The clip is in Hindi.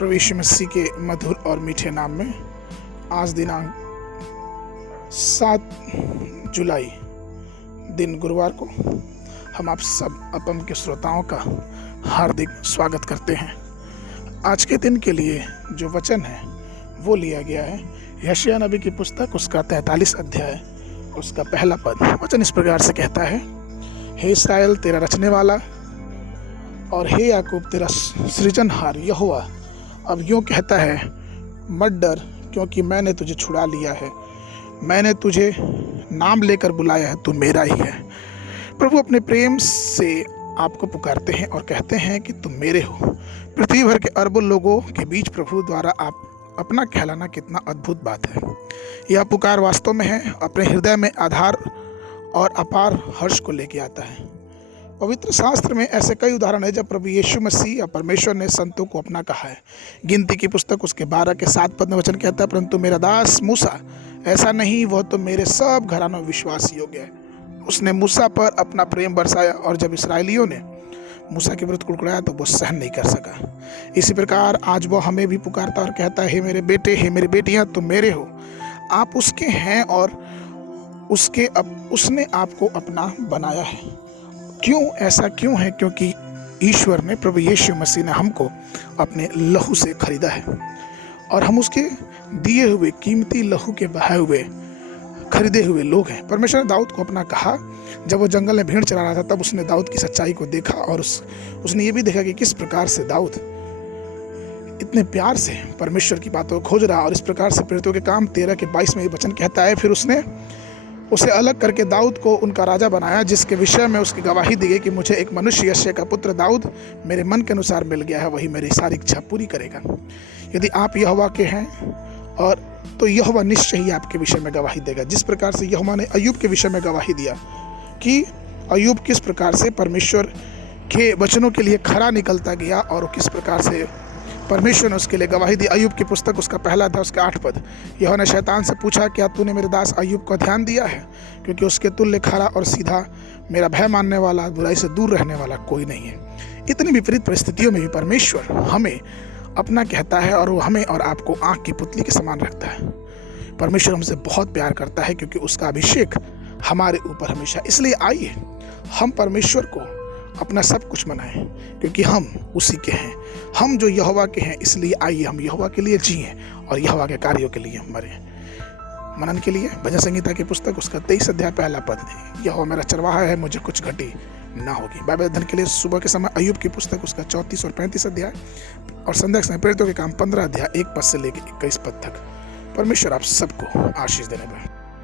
प्रभु यीशु मसीह के मधुर और मीठे नाम में आज दिनांक 7 जुलाई दिन गुरुवार को हम आप सब अपम के श्रोताओं का हार्दिक स्वागत करते हैं। आज के दिन के लिए जो वचन है वो लिया गया है यशायाह नबी की पुस्तक उसका 43 अध्याय उसका पहला पद। वचन इस प्रकार से कहता है, हे इस्राएल तेरा रचने वाला और हे याकूब तेरा सृजनहार यहोवा अब यूँ कहता है, मत डर क्योंकि मैंने तुझे छुड़ा लिया है, मैंने तुझे नाम लेकर बुलाया है, तू मेरा ही है। प्रभु अपने प्रेम से आपको पुकारते हैं और कहते हैं कि तुम मेरे हो। पृथ्वी भर के अरबों लोगों के बीच प्रभु द्वारा आप अपना कहलाना कितना अद्भुत बात है। यह पुकार वास्तव में है अपने हृदय में आधार और अपार हर्ष को लेके आता है। पवित्र शास्त्र में ऐसे कई उदाहरण है जब प्रभु यीशु मसीह या परमेश्वर ने संतों को अपना कहा है। गिनती की पुस्तक उसके 12 के 7 पद में वचन कहता है, परंतु मेरा दास मूसा ऐसा नहीं, वह तो मेरे सब घरानों विश्वास योग्य है। उसने मूसा पर अपना प्रेम बरसाया और जब इसराइलियों ने मूसा के विरुद्ध कुड़कुड़ाया तो वो सहन नहीं कर सका। इसी प्रकार आज वो हमें भी पुकारता और कहता है, हे मेरे बेटे, हे मेरी बेटियां, तुम मेरे हो, आप उसके हैं और उसने आपको अपना बनाया है। क्यों ऐसा क्यों है? क्योंकि ईश्वर ने, प्रभु यीशु मसीह ने हमको अपने लहू से खरीदा है और हम उसके दिए हुए कीमती लहू के बहाए हुए खरीदे हुए लोग हैं। परमेश्वर ने दाऊद को अपना कहा। जब वो जंगल में भेड़ चरा रहा था तब उसने दाऊद की सच्चाई को देखा और उसने ये भी देखा कि किस प्रकार से दाऊद इतने प्यार से परमेश्वर की बातों को खोज रहा। और इस प्रकार से प्रेरितों के काम 13 के 22 में ये वचन कहता है, फिर उसने उसे अलग करके दाऊद को उनका राजा बनाया, जिसके विषय में उसकी गवाही दी गई कि मुझे एक मनुष्य यिशै का पुत्र दाऊद मेरे मन के अनुसार मिल गया है, वही मेरी सारी इच्छा पूरी करेगा। यदि आप यहोवा के हैं और तो यहोवा निश्चय ही आपके विषय में गवाही देगा। जिस प्रकार से यहोवा ने अय्यूब के विषय में गवाही दिया कि अय्यूब किस प्रकार से परमेश्वर के वचनों के लिए खरा निकलता गया और किस प्रकार से परमेश्वर ने उसके लिए गवाही दी। अय्यूब की पुस्तक उसका पहला था उसका 8 पद। यहोवा ने शैतान से पूछा, क्या तूने मेरे दास अय्यूब को ध्यान दिया है? क्योंकि उसके तुल्य खरा और सीधा, मेरा भय मानने वाला, बुराई से दूर रहने वाला कोई नहीं है। इतनी विपरीत परिस्थितियों में भी परमेश्वर हमें अपना कहता है और वो हमें और आपको आँख की पुतली के समान रखता है। परमेश्वर हमसे बहुत प्यार करता है क्योंकि उसका अभिषेक हमारे ऊपर हमेशा। इसलिए आइए हम परमेश्वर को अपना सब कुछ मनाएं क्योंकि हम उसी के हैं। हम जो यहोवा के हैं, इसलिए आइए हम यहोवा के लिए जिएं और यहोवा के कार्यों के लिए हम मरें। मनन के लिए भजन संहिता की पुस्तक उसका 23 अध्याय पहला पद है, यहोवा मेरा चरवाहा है, मुझे कुछ घटी ना होगी। बाइबल अध्ययन के लिए सुबह के समय अय्यूब की पुस्तक उसका 34 और 35 अध्याय और संध्या के समय प्रेरितों के काम 15 अध्याय 1 पद से लेकर 21 पद तक। परमेश्वर आप सबको आशीष देने पाए।